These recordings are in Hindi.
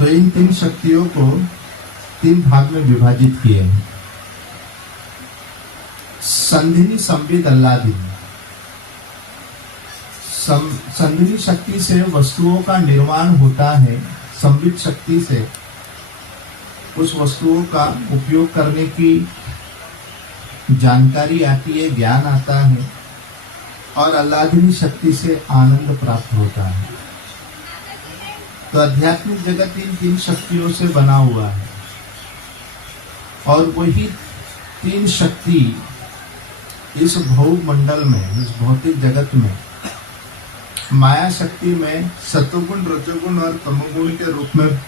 तो इन तीन शक्तियों को तीन भाग में विभाजित किए हैं। संधिनी, संविद, आह्लादिनी। संधिनी शक्ति से वस्तुओं का निर्माण होता है, संविद शक्ति से उस वस्तुओं का उपयोग करने की जानकारी आती है, ज्ञान आता है, और आह्लादिनी शक्ति से आनंद प्राप्त होता है। तो आध्यात्मिक जगत इन तीन शक्तियों से बना हुआ है, और वही तीन शक्ति इस भौतिक मंडल में, इस भौतिक जगत में माया शक्ति में सत्वगुण, रजोगुण और तमोगुण के रूप में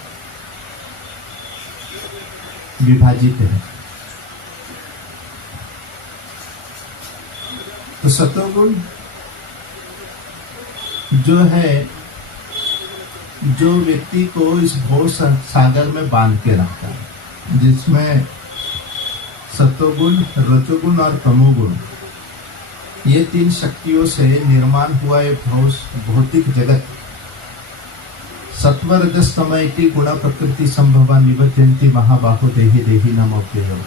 विभाजित है। तो सत्वगुण जो है, जो व्यक्ति को इस भव सागर में बांध के रखता है, जिसमें सत्वगुण, रजोगुण और तमोगुण, ये तीन शक्तियों से निर्माण हुआ ये भौतिक जगत। सत्व रजस तम इति गुण प्रकृति संभवा निबध्यन्ति महाबाहो देहि देहि नम अव्ययम्।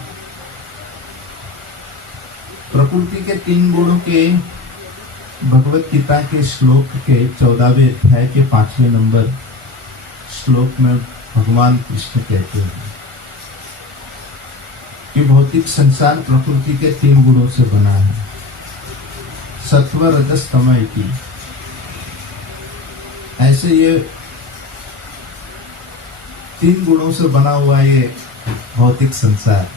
प्रकृति के तीन गुणों के भगवत गीता के श्लोक के 14वें अध्याय के 5वें नंबर श्लोक में भगवान कृष्ण कहते हैं कि भौतिक संसार प्रकृति के तीन गुणों से बना है, सत्व रजस तम इति। ऐसे ये तीन गुणों से बना हुआ ये भौतिक संसार,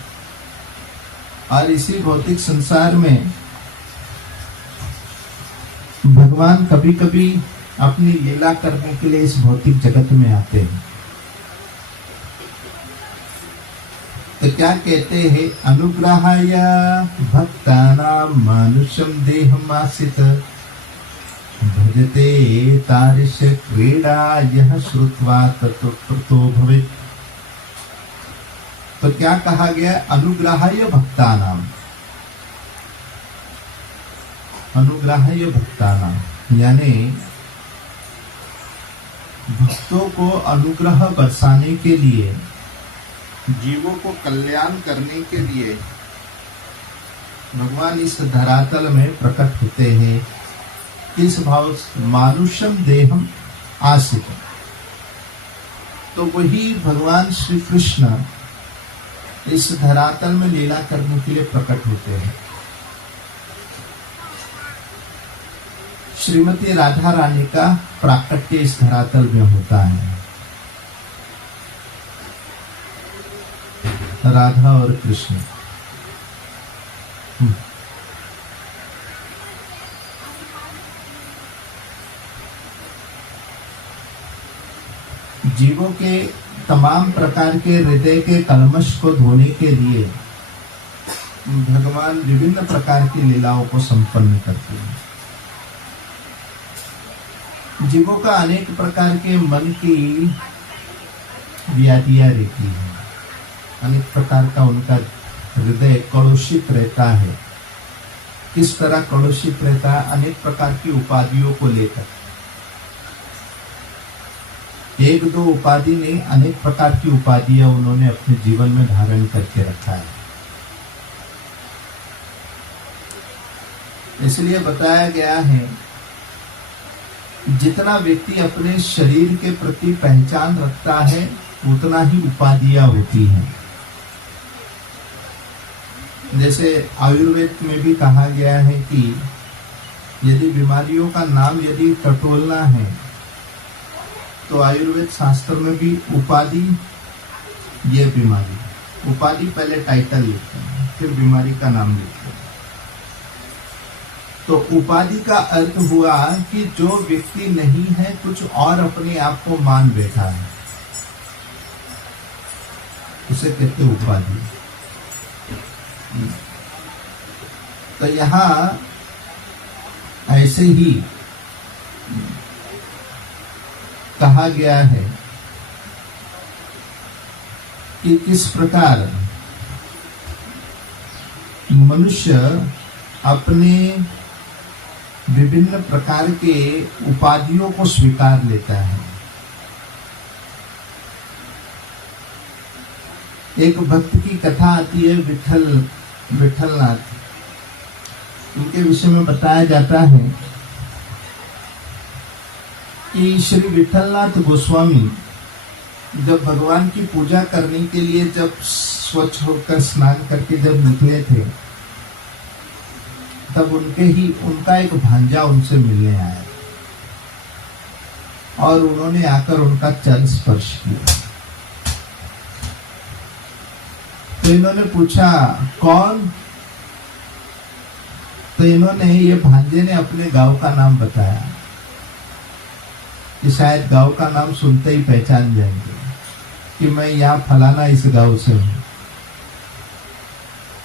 और इसी भौतिक संसार में भगवान कभी कभी अपनी लीला करने के लिए इस भौतिक जगत में आते हैं। तो क्या कहते हैं, अनुग्रहाय भक्तानां मानुषं देहमासित भजते तारिश क्रीडा यह श्रुत्वा ततो भवेत्। तो क्या कहा गया, अनुग्रहाय भक्तानां, अनुग्रहाय भक्तानां, यानी भक्तों को अनुग्रह बरसाने के लिए, जीवों को कल्याण करने के लिए भगवान इस धरातल में प्रकट होते हैं। किस भाव, मानुषम देहम आसित। तो वही भगवान श्री कृष्ण इस धरातल में लीला करने के लिए प्रकट होते हैं। श्रीमती राधा रानी का प्राकट्य इस धरातल में होता है। राधा और कृष्ण, जीवों के तमाम प्रकार के हृदय के कलमश को धोने के लिए भगवान विभिन्न प्रकार की लीलाओं को संपन्न करते हैं। जीवों का अनेक प्रकार के मन की व्याधियां रहती है, अनेक प्रकार का उनका हृदय कलुषित रहता है। किस तरह कलुषित रहता है, अनेक प्रकार की उपाधियों को लेकर। एक दो उपाधि नहीं, अनेक प्रकार की उपाधियां उन्होंने अपने जीवन में धारण करके रखा है। इसलिए बताया गया है, जितना व्यक्ति अपने शरीर के प्रति पहचान रखता है उतना ही उपाधियां होती हैं। जैसे आयुर्वेद में भी कहा गया है कि यदि बीमारियों का नाम यदि टटोलना है तो आयुर्वेद शास्त्र में भी उपाधि, ये बीमारी, उपाधि पहले टाइटल लिखते हैं, फिर बीमारी का नाम लिखते हैं। तो उपाधि का अर्थ हुआ कि जो व्यक्ति नहीं है, कुछ और अपने आप को मान बैठा है, उसे कहते उपाधि। तो यहां ऐसे ही कहा गया है कि किस प्रकार मनुष्य अपने विभिन्न प्रकार के उपाधियों को स्वीकार लेता है। एक भक्त की कथा आती है, विठलनाथ। उनके विषय में बताया जाता है कि श्री विठलनाथ गोस्वामी जब भगवान की पूजा करने के लिए जब स्वच्छ होकर स्नान करके जब निकले थे, तब उनका एक भांजा उनसे मिलने आया और उन्होंने आकर उनका चरण स्पर्श किया। तो इन्होंने पूछा कौन? तो इन्होंने, ये भांजे ने अपने गांव का नाम बताया कि शायद गांव का नाम सुनते ही पहचान जाएंगे कि मैं यहाँ फलाना इस गांव से हूं।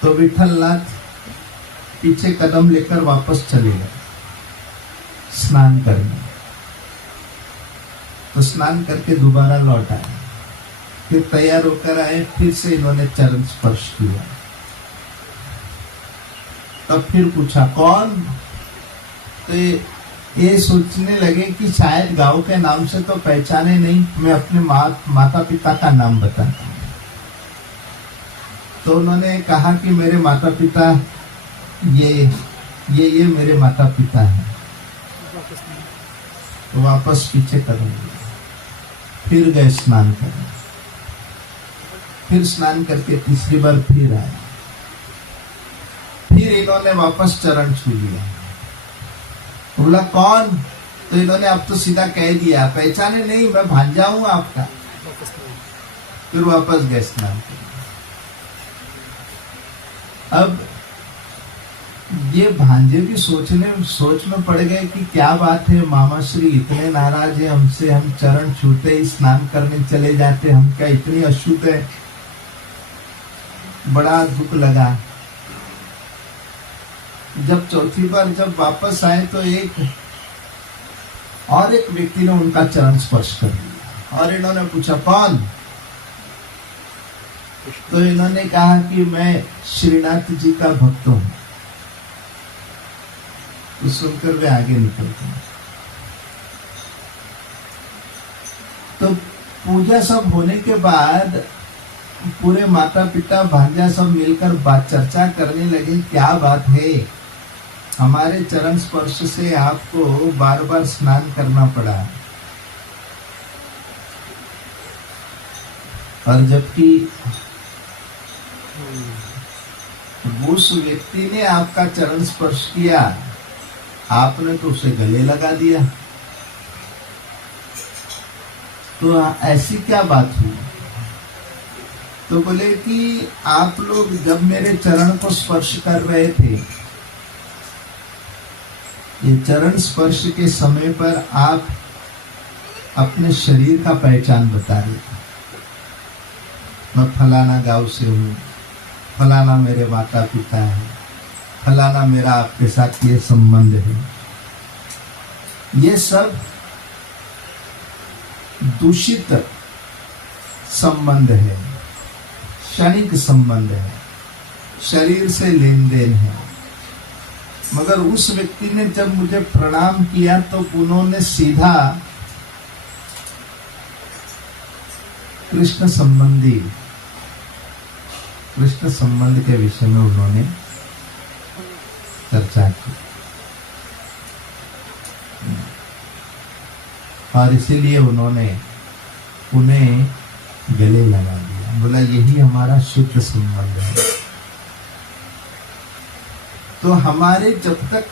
तो विठलनाथ पीछे कदम लेकर वापस चले गए स्नान करने। तो स्नान करके दोबारा लौट आए, फिर तैयार होकर आए, फिर से इन्होंने चरण स्पर्श किया। तब फिर पूछा कौन? तो ये सोचने लगे कि शायद गांव के नाम से तो पहचाने नहीं, मैं अपने माता पिता का नाम बताता हूं। तो उन्होंने कहा कि मेरे माता पिता ये मेरे माता पिता हैं। तो वापस पीछे कदम लिया, फिर गए स्नान करने। फिर स्नान करके तीसरी बार फिर आए, फिर इन्होंने वापस चरण छू लिया। बोला कौन? तो इन्होंने अब तो सीधा कह दिया, पहचाने नहीं, मैं भांजा हूं आपका। फिर वापस गए स्नान करने। अब ये भांजे भी सोच में पड़ गए कि क्या बात है, मामा श्री इतने नाराज है हमसे, हम चरण छूते ही स्नान करने चले जाते, हम क्या इतनी अशुद्ध है? बड़ा दुख लगा। जब चौथी बार जब वापस आए तो एक व्यक्ति ने उनका चरण स्पर्श कर लिया और इन्होंने पूछा कौन? तो इन्होंने कहा कि मैं श्रीनाथ जी का भक्त हूं। तो सुनकर वे आगे निकलते हैं। तो पूजा सब होने के बाद पूरे माता पिता भांजा सब मिलकर बात चर्चा करने लगे, क्या बात है, हमारे चरण स्पर्श से आपको बार बार स्नान करना पड़ा, और जबकि उस व्यक्ति ने आपका चरण स्पर्श किया, आपने तो उसे गले लगा दिया। तो ऐसी क्या बात हुई? तो बोले कि आप लोग जब मेरे चरण को स्पर्श कर रहे थे, ये चरण स्पर्श के समय पर आप अपने शरीर का पहचान बता रहे थे। मैं फलाना गांव से हूँ, फलाना मेरे माता पिता है, फलाना मेरा आपके साथ ये संबंध है। ये सब दूषित संबंध है, क्षणिक संबंध है, शरीर से लेन देन है। मगर उस व्यक्ति ने जब मुझे प्रणाम किया तो उन्होंने सीधा कृष्ण संबंध के विषय में उन्होंने चर्चा की, और इसीलिए उन्होंने उन्हें गले लगा दिया। बोला यही हमारा शुद्ध संबंध है। तो हमारे जब तक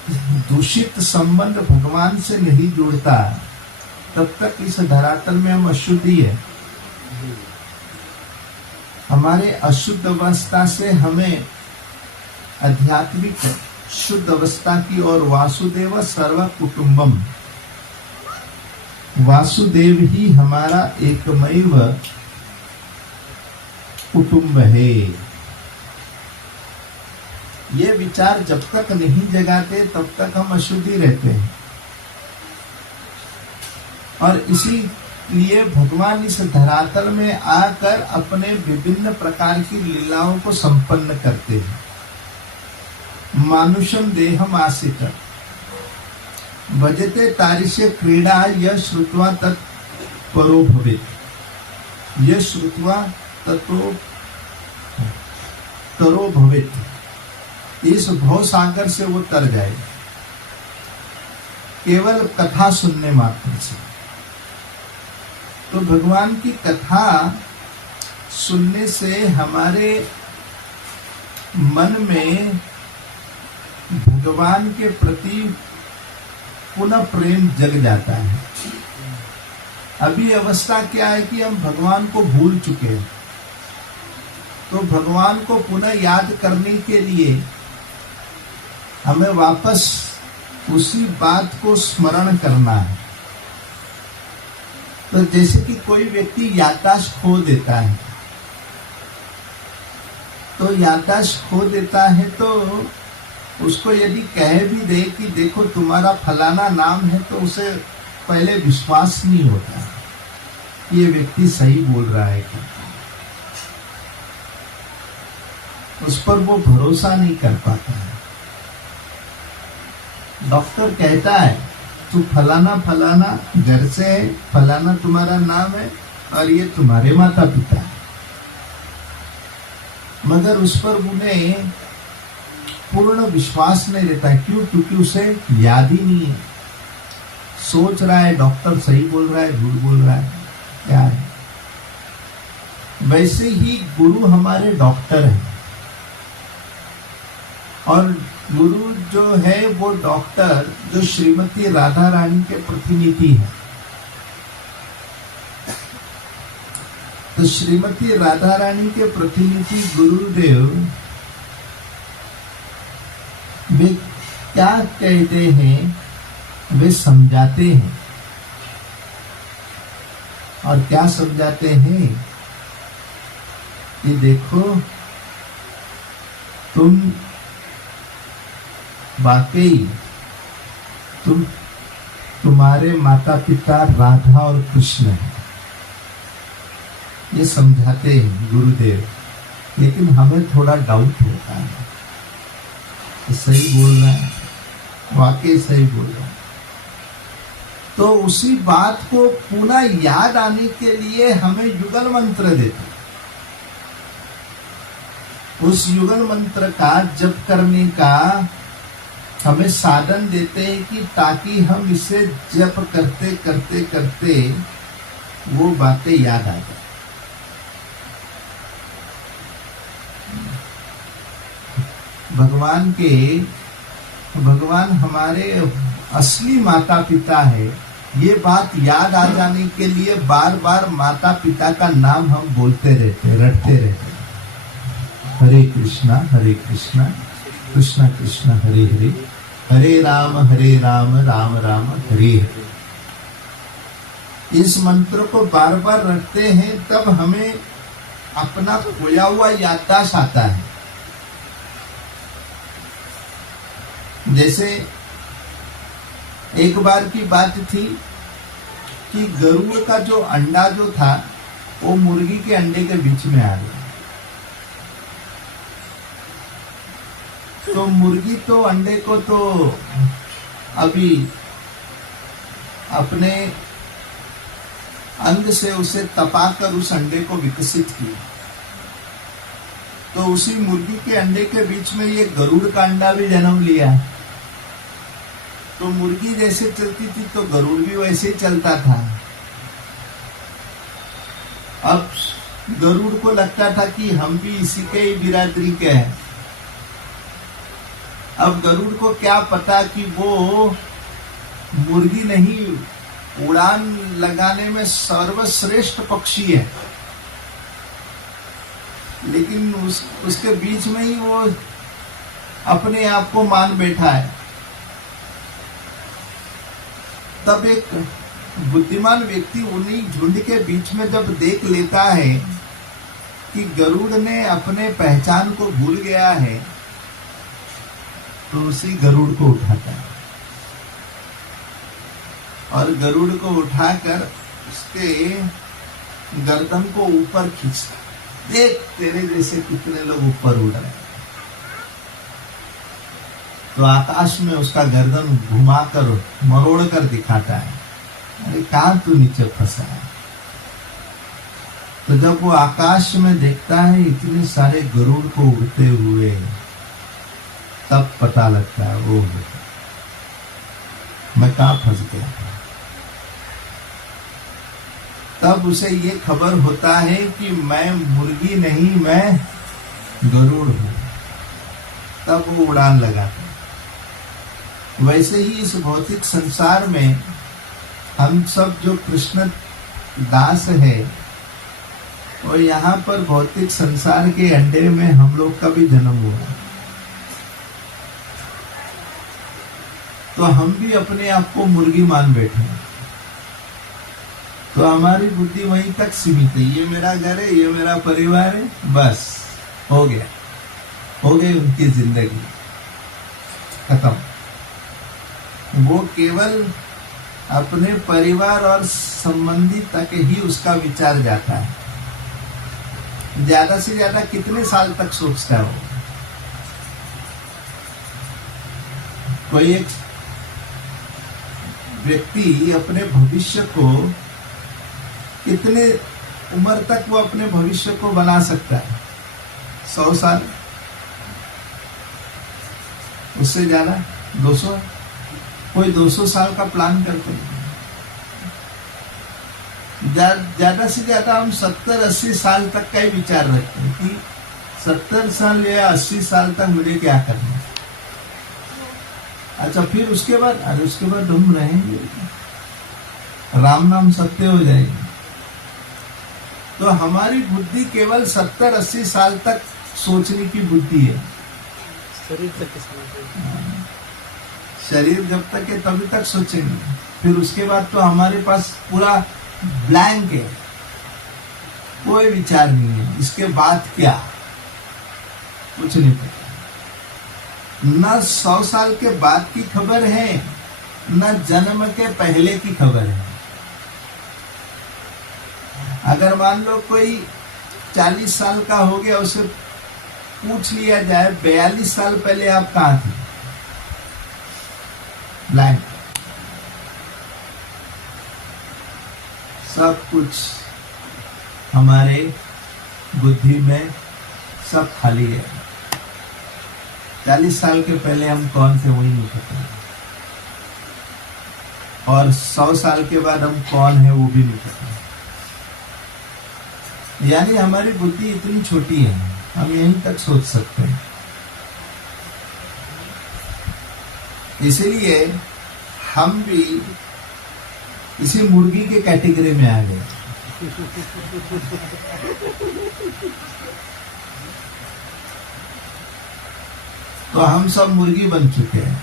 दूषित संबंध भगवान से नहीं जुड़ता, तब तक इस धरातल में हम अशुद्ध ही है। हमारे अशुद्ध अवस्था से हमें आध्यात्मिक शुद्ध अवस्था की ओर, वासुदेव सर्व कुटुंबम, वासुदेव ही हमारा एकमेव कुटुंब है। ये विचार जब तक नहीं जगाते तब तक हम अशुद्धि रहते हैं, और इसीलिए भगवान इस धरातल में आकर अपने विभिन्न प्रकार की लीलाओं को संपन्न करते हैं। मानुषम देहम आसित भजते तारिष्य क्रीड़ा यह श्रुत्वा तत् परो भवेत्, यह श्रुत्वा ततो तरो भवित, इस भव सागर से वो तर जाए केवल कथा सुनने मात्र से। तो भगवान की कथा सुनने से हमारे मन में भगवान के प्रति पुनः प्रेम जग जाता है। अभी अवस्था क्या है कि हम भगवान को भूल चुके हैं, तो भगवान को पुनः याद करने के लिए हमें वापस उसी बात को स्मरण करना है। तो जैसे कि कोई व्यक्ति याददाश्त खो देता है, तो याददाश्त खो देता है तो उसको यदि कह भी दे कि देखो तुम्हारा फलाना नाम है, तो उसे पहले विश्वास नहीं होता ये व्यक्ति सही बोल रहा है क्या, उस पर वो भरोसा नहीं कर पाता है। डॉक्टर कहता है तू फलाना फलाना घर से है, फलाना तुम्हारा नाम है और ये तुम्हारे माता पिता है, मगर उस पर उन्हें पूर्ण विश्वास नहीं रहता। क्यों? क्योंकि उसे याद ही नहीं है। सोच रहा है डॉक्टर सही बोल रहा है, झूठ बोल रहा है, क्या है। वैसे ही गुरु हमारे डॉक्टर हैं, और गुरु जो है वो डॉक्टर जो श्रीमती राधा रानी के प्रतिनिधि है। तो श्रीमती राधा रानी के प्रतिनिधि गुरुदेव वे क्या कहते हैं, वे समझाते हैं। और क्या समझाते हैं कि देखो तुम वाकई तुम्हारे माता पिता राधा और कृष्ण हैं, ये समझाते हैं गुरुदेव। लेकिन हमें थोड़ा डाउट होता है, तो सही बोल रहा है, वाकई सही बोल रहा है। तो उसी बात को पुनः याद आने के लिए हमें युगल मंत्र देते। उस युगल मंत्र का जप करने का हमें साधन देते हैं कि ताकि हम इसे जप करते करते करते वो बातें याद आ जाए। भगवान हमारे असली माता पिता है, ये बात याद आ जाने के लिए बार बार माता पिता का नाम हम बोलते रहते, रटते रहते। हरे कृष्णा कृष्णा कृष्णा हरे हरे, हरे राम राम राम हरे हरे। इस मंत्र को बार बार रटते हैं, तब हमें अपना खोया हुआ याददाश्त आता है। जैसे एक बार की बात थी कि गरुड़ का जो अंडा जो था वो मुर्गी के अंडे के बीच में आ गया। तो मुर्गी तो अंडे को तो अभी अपने अंग से उसे तपाकर उस अंडे को विकसित किया। तो उसी मुर्गी के अंडे के बीच में ये गरुड़ का अंडा भी जन्म लिया। तो मुर्गी जैसे चलती थी तो गरुड़ भी वैसे ही चलता था। अब गरुड़ को लगता था कि हम भी इसी के ही बिरादरी के हैं। अब गरुड़ को क्या पता कि वो मुर्गी नहीं, उड़ान लगाने में सर्वश्रेष्ठ पक्षी है, लेकिन उसके बीच में ही वो अपने आप को मान बैठा है। तब एक बुद्धिमान व्यक्ति उन्हीं झुंड के बीच में जब देख लेता है कि गरुड़ ने अपने पहचान को भूल गया है, तो उसी गरुड़ को उठाता है और गरुड़ को उठाकर उसके गर्दन को ऊपर खींचता। देख तेरे जैसे कितने लोग ऊपर उड़ रहे हैं। तो आकाश में उसका गर्दन घुमाकर मरोड़ कर दिखाता है, अरे कहां तू नीचे फंसा है। तो जब वो आकाश में देखता है इतने सारे गरुड़ को उड़ते हुए, तब पता लगता है वो मैं कहां फंस गया। तब उसे ये खबर होता है कि मैं मुर्गी नहीं, मैं गरुड़ हूं। तब वो उड़ान लगाता। वैसे ही इस भौतिक संसार में हम सब जो कृष्ण दास है, और यहाँ पर भौतिक संसार के अंडे में हम लोग का भी जन्म हुआ, तो हम भी अपने आप को मुर्गी मान बैठे। तो हमारी बुद्धि वहीं तक सीमित है, ये मेरा घर है, ये मेरा परिवार है, बस हो गया, हो गई उनकी जिंदगी खत्म। वो केवल अपने परिवार और संबंधी तक ही उसका विचार जाता है। ज्यादा से ज्यादा कितने साल तक सोचता है वो? कोई एक व्यक्ति अपने भविष्य को कितने उम्र तक वो अपने भविष्य को बना सकता है? 100 साल, उससे ज्यादा 200, कोई 200 साल का प्लान करते हैं। ज्यादा से ज्यादा हम 70-80 साल तक का ही विचार रखते हैं कि 70 साल या 80 साल तक मुझे क्या करना है। अच्छा, फिर उसके बाद, अरे उसके बाद हम रहेंगे, राम नाम सत्य हो जाएगी। तो हमारी बुद्धि केवल 70-80 साल तक सोचने की बुद्धि है। शरीर जब तक है तभी तक सोचेंगे, फिर उसके बाद तो हमारे पास पूरा ब्लैंक है, कोई विचार नहीं है। इसके बाद क्या, कुछ नहीं पता। न 100 साल के बाद की खबर है, न जन्म के पहले की खबर है। अगर मान लो कोई 40 साल का हो गया, उसे पूछ लिया जाए 42 साल पहले आप कहां थे, ब्लैंक, सब कुछ हमारे बुद्धि में सब खाली है। 40 साल के पहले हम कौन थे वही नहीं पता, और 100 साल के बाद हम कौन है वो भी नहीं पता। यानी हमारी बुद्धि इतनी छोटी है, हम यहीं तक सोच सकते हैं। इसलिए हम भी इसी मुर्गी के कैटेगरी में आ गए। तो हम सब मुर्गी बन चुके हैं।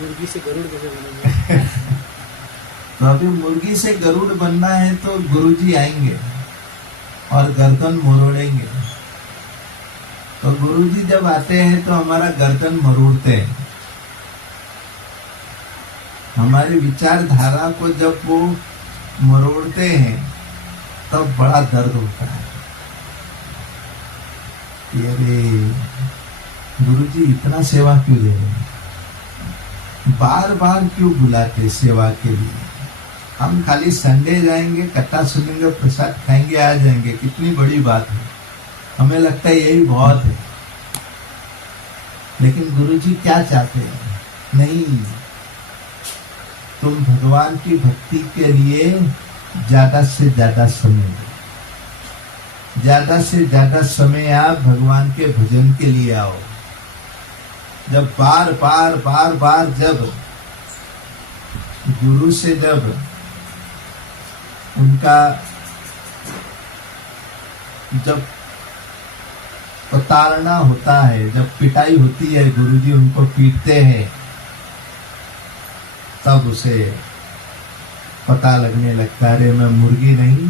मुर्गी से गरुड़ कैसे बनेंगे? तो अभी मुर्गी से गरुड़ बनना है तो गुरुजी आएंगे और गर्दन मरोड़ेंगे। तो गुरुजी जब आते हैं तो हमारा गर्दन मरोड़ते हैं। हमारी विचारधारा को जब वो मरोड़ते हैं तब बड़ा दर्द होता है। अरे गुरुजी इतना सेवा क्यों दे रहे हैं, बार बार क्यों बुलाते सेवा के लिए? हम खाली संडे जाएंगे, कथा सुनेंगे, प्रसाद खाएंगे, आ जाएंगे, कितनी बड़ी बात है। हमें लगता है यही बहुत है। लेकिन गुरुजी क्या चाहते हैं? नहीं, तुम भगवान की भक्ति के लिए ज्यादा से ज्यादा समय दो, ज्यादा से ज्यादा समय आप भगवान के भजन के लिए आओ। जब बार बार बार बार जब गुरु से जब उनका जब प्रताड़ना होता है, जब पिटाई होती है, गुरुजी उनको पीटते हैं, तब उसे पता लगने लगता है अरे मैं मुर्गी नहीं,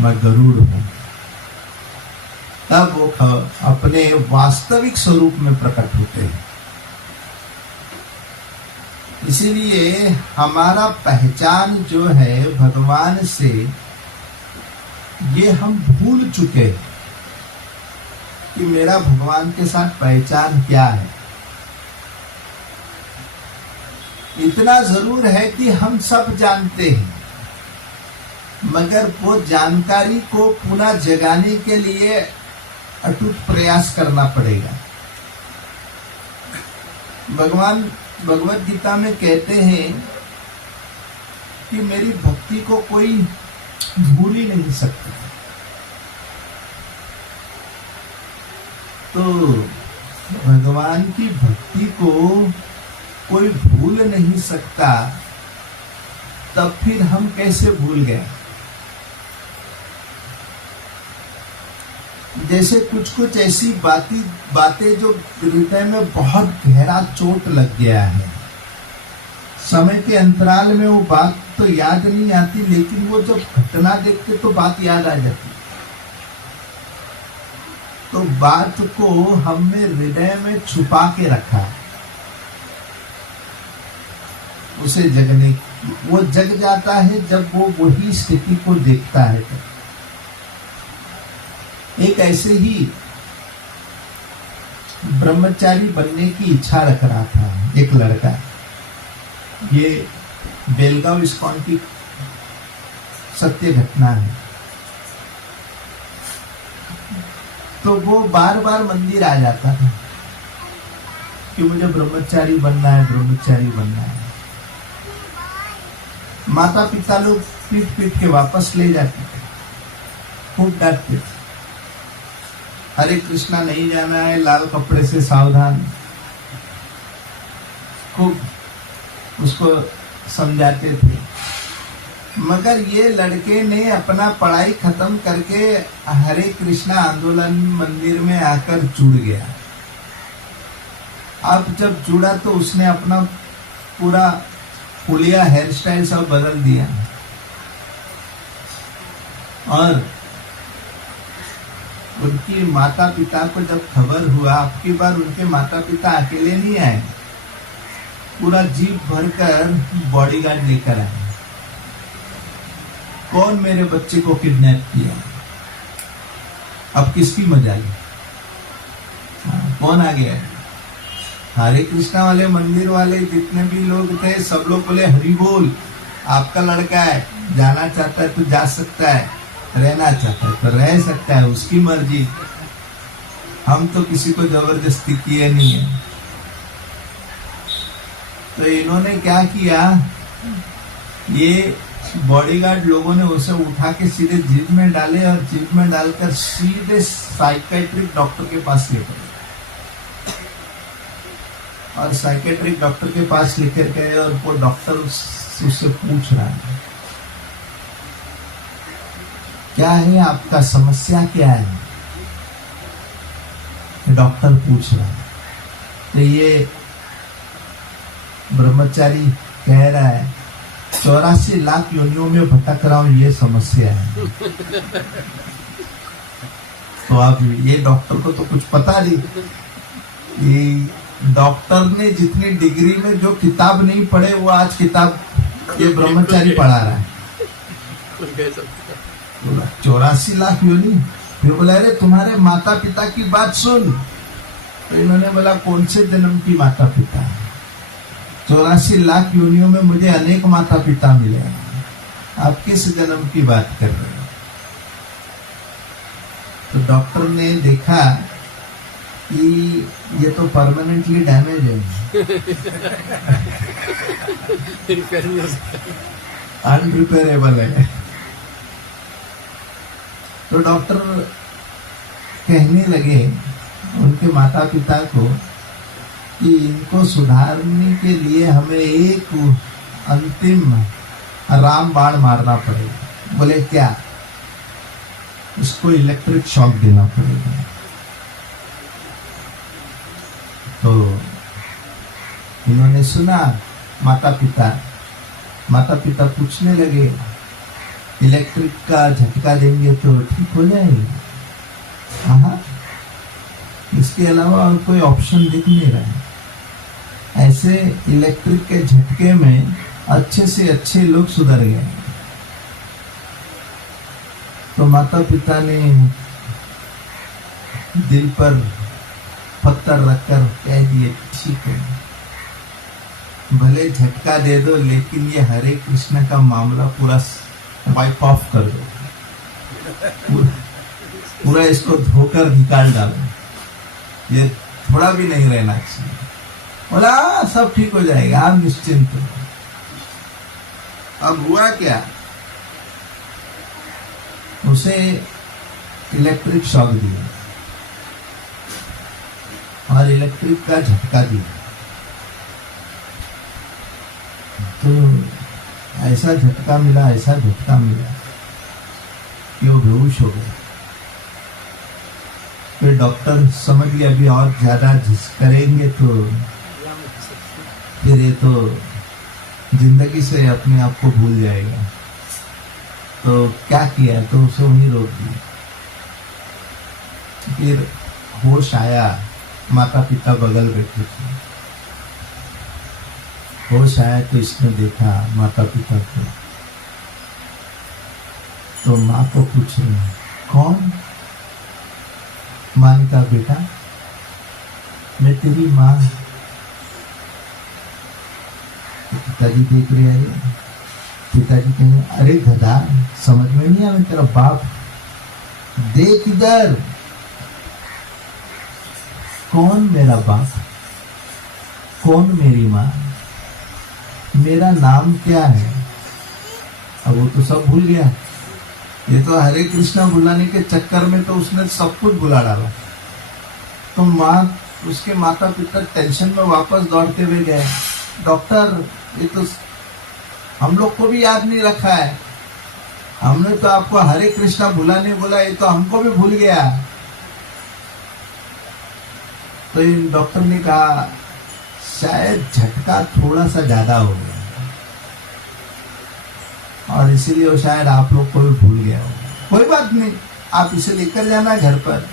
मैं गरुड़ हूं। तब वो अपने वास्तविक स्वरूप में प्रकट होते हैं। इसीलिए हमारा पहचान जो है भगवान से, ये हम भूल चुके हैं कि मेरा भगवान के साथ पहचान क्या है। इतना जरूर है कि हम सब जानते हैं मगर वो जानकारी को पुनः जगाने के लिए अटूट प्रयास करना पड़ेगा। भगवान भगवत गीता में कहते हैं कि मेरी भक्ति को कोई भूल ही नहीं सकता। तो भगवान की भक्ति को कोई भूल नहीं सकता, तब फिर हम कैसे भूल गए? जैसे कुछ कुछ ऐसी बातें जो हृदय में बहुत गहरा चोट लग गया है, समय के अंतराल में वो बात तो याद नहीं आती, लेकिन वो जब घटना देखते तो बात याद आ जाती। तो बात को हमने हृदय में छुपा के रखा, उसे जगने, वो जग जाता है जब वो वही स्थिति को देखता है। तो एक ऐसे ही ब्रह्मचारी बनने की इच्छा रख रहा था एक लड़का। ये बेलगांव इस्कॉन की सत्य घटना है। तो वो बार बार मंदिर आ जाता था कि मुझे ब्रह्मचारी बनना है, ब्रह्मचारी बनना है। माता पिता लोग पीट पीट के वापस ले जाते थे, खूब डांटते थे, हरे कृष्णा नहीं जाना है, लाल कपड़े से सावधान, खूब उसको समझाते थे। मगर ये लड़के ने अपना पढ़ाई खत्म करके हरे कृष्णा आंदोलन मंदिर में आकर जुड़ गया। अब जब जुड़ा तो उसने अपना पूरा पुलिया हेयर स्टाइल सब बदल दिया, और उनकी माता पिता को जब खबर हुआ, अब की बार उनके माता पिता अकेले नहीं आए, पूरा जीप भरकर बॉडीगार्ड लेकर आए। कौन मेरे बच्चे को किडनैप किया? अब किसकी मजाली? कौन आ गया? हरे कृष्णा वाले मंदिर वाले जितने भी लोग थे सब लोग बोले हरि बोल, आपका लड़का है, जाना चाहता है तो जा सकता है, रहना चाहता है तो रह सकता है, उसकी मर्जी, हम तो किसी को जबरदस्ती किए नहीं है। तो इन्होंने क्या किया, ये बॉडीगार्ड लोगों ने उसे उठा के सीधे जीप में डाले और जीप में डालकर सीधे साइकेट्रिक डॉक्टर के पास लेकर गए। और साइकेट्रिक डॉक्टर के पास लेकर गए और वो डॉक्टर उससे पूछ रहा है, क्या है आपका, समस्या क्या है? डॉक्टर पूछ रहा है। तो ये ब्रह्मचारी कह रहा है 84 लाख योनियों में भटक रहा हूं, ये समस्या है। तो अब ये डॉक्टर को तो कुछ पता नहीं, ये डॉक्टर ने जितनी डिग्री में जो किताब नहीं पढ़े वो आज किताब ये ब्रह्मचारी पढ़ा रहा है। बोला 84 लाख योनि, फिर बोला अरे तुम्हारे माता पिता की बात सुन। तो इन्होंने बोला कौन से जन्म की माता पिता? 84 लाख योनियों में मुझे अनेक माता पिता मिले, आप किस जन्म की बात कर रहे हो? तो डॉक्टर ने देखा कि ये तो परमानेंटली डैमेज है, अनरिपेयरेबल है। तो डॉक्टर कहने लगे उनके माता पिता को कि इनको सुधारने के लिए हमें एक अंतिम राम बाण मारना पड़ेगा। बोले क्या? इसको इलेक्ट्रिक शॉक देना पड़ेगा। तो इन्होंने सुना माता पिता पूछने लगे इलेक्ट्रिक का झटका देंगे तो ठीक हो जाएगा? हाँ, इसके अलावा और कोई ऑप्शन दिख नहीं रहा है। ऐसे इलेक्ट्रिक के झटके में अच्छे से अच्छे लोग सुधर गए। तो माता पिता ने दिल पर पत्थर रखकर कह दिए ठीक है, भले झटका दे दो, लेकिन ये हरे कृष्ण का मामला पूरा वाइप ऑफ कर दो, पूरा इसको धोकर निकाल डालो, ये थोड़ा भी नहीं रहना चाहिए। बोला सब ठीक हो जाएगा, आप निश्चिंत हो। अब हुआ क्या, उसे इलेक्ट्रिक शॉक दिया और इलेक्ट्रिक का झटका दिया। तो ऐसा झटका मिला कि वो बेहोश हो गया। फिर डॉक्टर समझ गया अभी और ज्यादा करेंगे तो फिर ये तो जिंदगी से अपने आप को भूल जाएगा। तो क्या किया, तो उसे वहीं रोक दिया। फिर होश आया, माता पिता बगल बैठे थे। होश आया तो इसने देखा माता पिता को, तो माँ को पूछ रहे हैं कौन। माँ ने कहा बेटा मैं तेरी माँ। पिताजी देख रहे हैं, पिताजी कहें अरे गधा समझ में नहीं आया, मैं तेरा बाप, देख इधर कौन मेरा बाप, कौन मेरी माँ, मेरा नाम क्या है। अब वो तो सब भूल गया, ये तो हरे कृष्णा बुलाने के चक्कर में तो उसने सब कुछ बुला डाला। तो माँ, उसके माता पिता टेंशन में वापस दौड़ते हुए गए, डॉक्टर ये तो हम लोग को भी याद नहीं रखा है, हमने तो आपको हरे कृष्णा बुलाने बोला, ये तो हमको भी भूल गया। तो इन डॉक्टर ने कहा शायद झटका थोड़ा सा ज्यादा हो गया और इसीलिए वो शायद आप लोग को भी भूल गया हो। कोई बात नहीं, आप इसे लेकर जाना घर पर,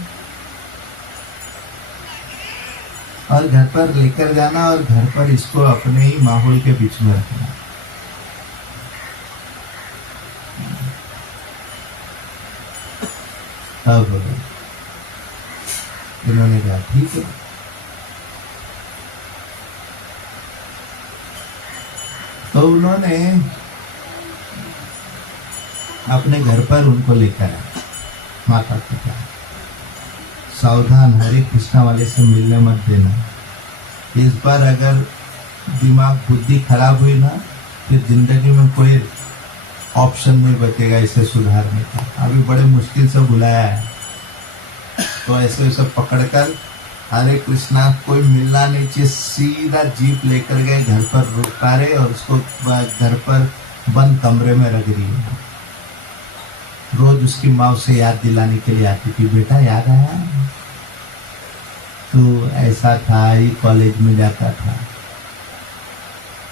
और घर पर लेकर जाना और घर पर इसको अपने ही माहौल के बीच में रखना। अब इन्होंने कहा ठीक है। तो उन्होंने अपने घर पर उनको लेकर आए, माता पिता सावधान, हरे कृष्णा वाले से मिलने मत देना, इस बार अगर दिमाग बुद्धि खराब हुई ना फिर जिंदगी में कोई ऑप्शन नहीं बचेगा इसे सुधारने का। अभी बड़े मुश्किल से बुलाया है, तो ऐसे ऐसे पकड़कर हरे कृष्णा, कोई मिलना नहीं चाहिए, सीधा जीप लेकर गए, घर पर उतारे और उसको घर पर बंद कमरे में रख दिए। रोज उसकी माँ उसे याद दिलाने के लिए आती थी, बेटा याद आया तो ऐसा था, ही कॉलेज में जाता था।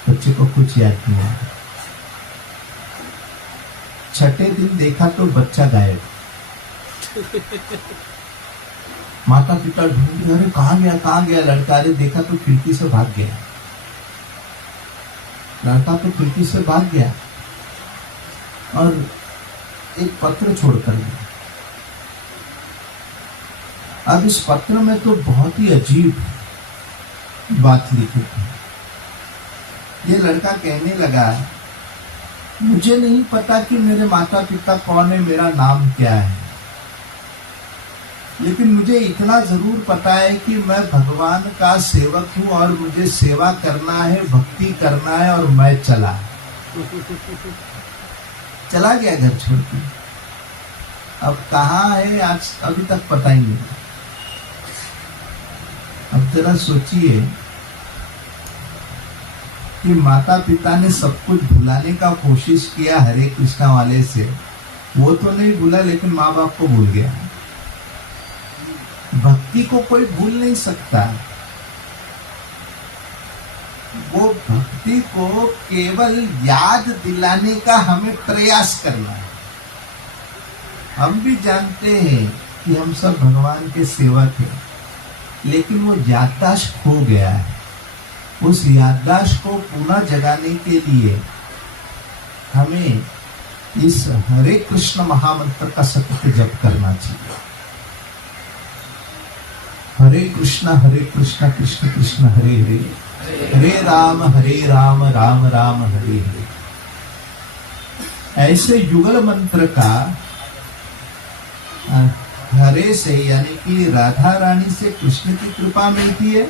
बच्चे को कुछ याद नहीं आया। छठे दिन देखा तो बच्चा गायब। माता पिता ढूंढे, अरे कहाँ गया लड़का। अरे देखा तो खिड़की से भाग गया, लड़का तो खिड़की से भाग गया और एक पत्र छोड़कर गया। अब इस पत्र में तो बहुत ही अजीब बात लिखी थी। ये लड़का कहने लगा मुझे नहीं पता कि मेरे माता पिता कौन है, मेरा नाम क्या है, लेकिन मुझे इतना जरूर पता है कि मैं भगवान का सेवक हूं और मुझे सेवा करना है, भक्ति करना है, और मैं चला गया घर छोड़ के। अब कहाँ है आज अभी तक पता ही नहीं। अब जरा सोचिए कि माता पिता ने सब कुछ भुलाने का कोशिश किया हरे कृष्णा वाले से, वो तो नहीं भूला लेकिन माँ बाप को भूल गया। भक्ति को कोई भूल नहीं सकता, वो भक्ति को केवल याद दिलाने का हमें प्रयास करना है। हम भी जानते हैं कि हम सब भगवान के सेवक हैं, लेकिन वो याददाश्त खो गया है। उस याददाश्त को पुनः जगाने के लिए हमें इस हरे कृष्ण महामंत्र का सतत जप करना चाहिए। हरे कृष्ण कृष्ण कृष्ण हरे हरे, हरे राम राम राम हरे हरे। ऐसे युगल मंत्र का हरे से यानी कि राधा रानी से कृष्ण की कृपा मिलती है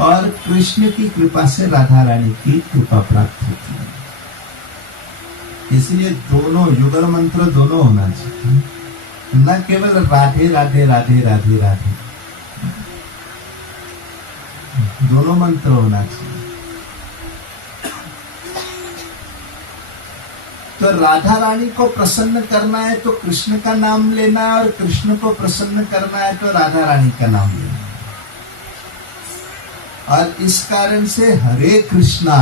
और कृष्ण की कृपा से राधा रानी की कृपा प्राप्त होती है। इसलिए दोनों युगल मंत्र दोनों होना चाहिए, न केवल राधे राधे राधे राधे राधे, दोनों मंत्र होना चाहिए। तो राधा रानी को प्रसन्न करना है तो कृष्ण का नाम लेना है, और कृष्ण को प्रसन्न करना है तो राधा रानी का नाम लेना है। और इस कारण से हरे कृष्णा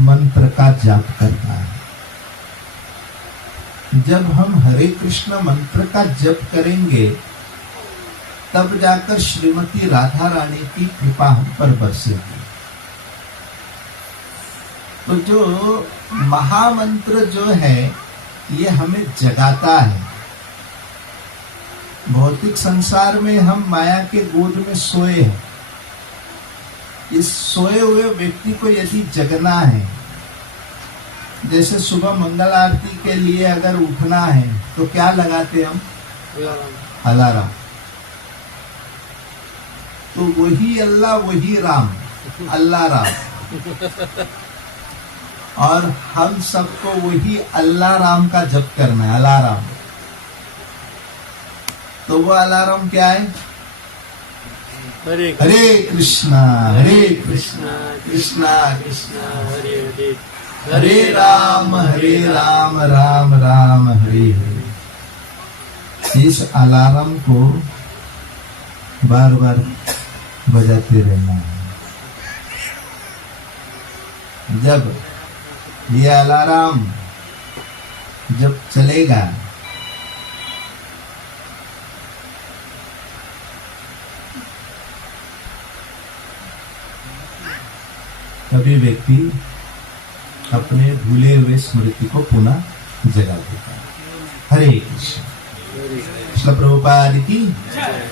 मंत्र का जाप करना है। जब हम हरे कृष्ण मंत्र का जप करेंगे तब जाकर श्रीमती राधा रानी की कृपा हम पर बरसेगी। तो जो महामंत्र जो है ये हमें जगाता है। भौतिक संसार में हम माया के गोद में सोए हैं। इस सोए हुए व्यक्ति को यदि जगना है, जैसे सुबह मंगल आरती के लिए अगर उठना है तो क्या लगाते हम? अलार्म। तो वही अल्लाह वही राम, अल्लाह राम। और हम सबको वही अल्लाह राम का जप करना है, अलार्म। तो वो अलार्म क्या है? हरे कृष्णा कृष्णा कृष्णा हरे हरे, हरे राम राम राम हरे हरे। इस अलार्म को बार बार बजाते रहना है। जब ये अलार्म जब चलेगा तभी व्यक्ति अपने भूले हुए स्मृति को पुनः जगा देता है। हरे कृष्ण। कृष्ण प्रभुपाद की जय।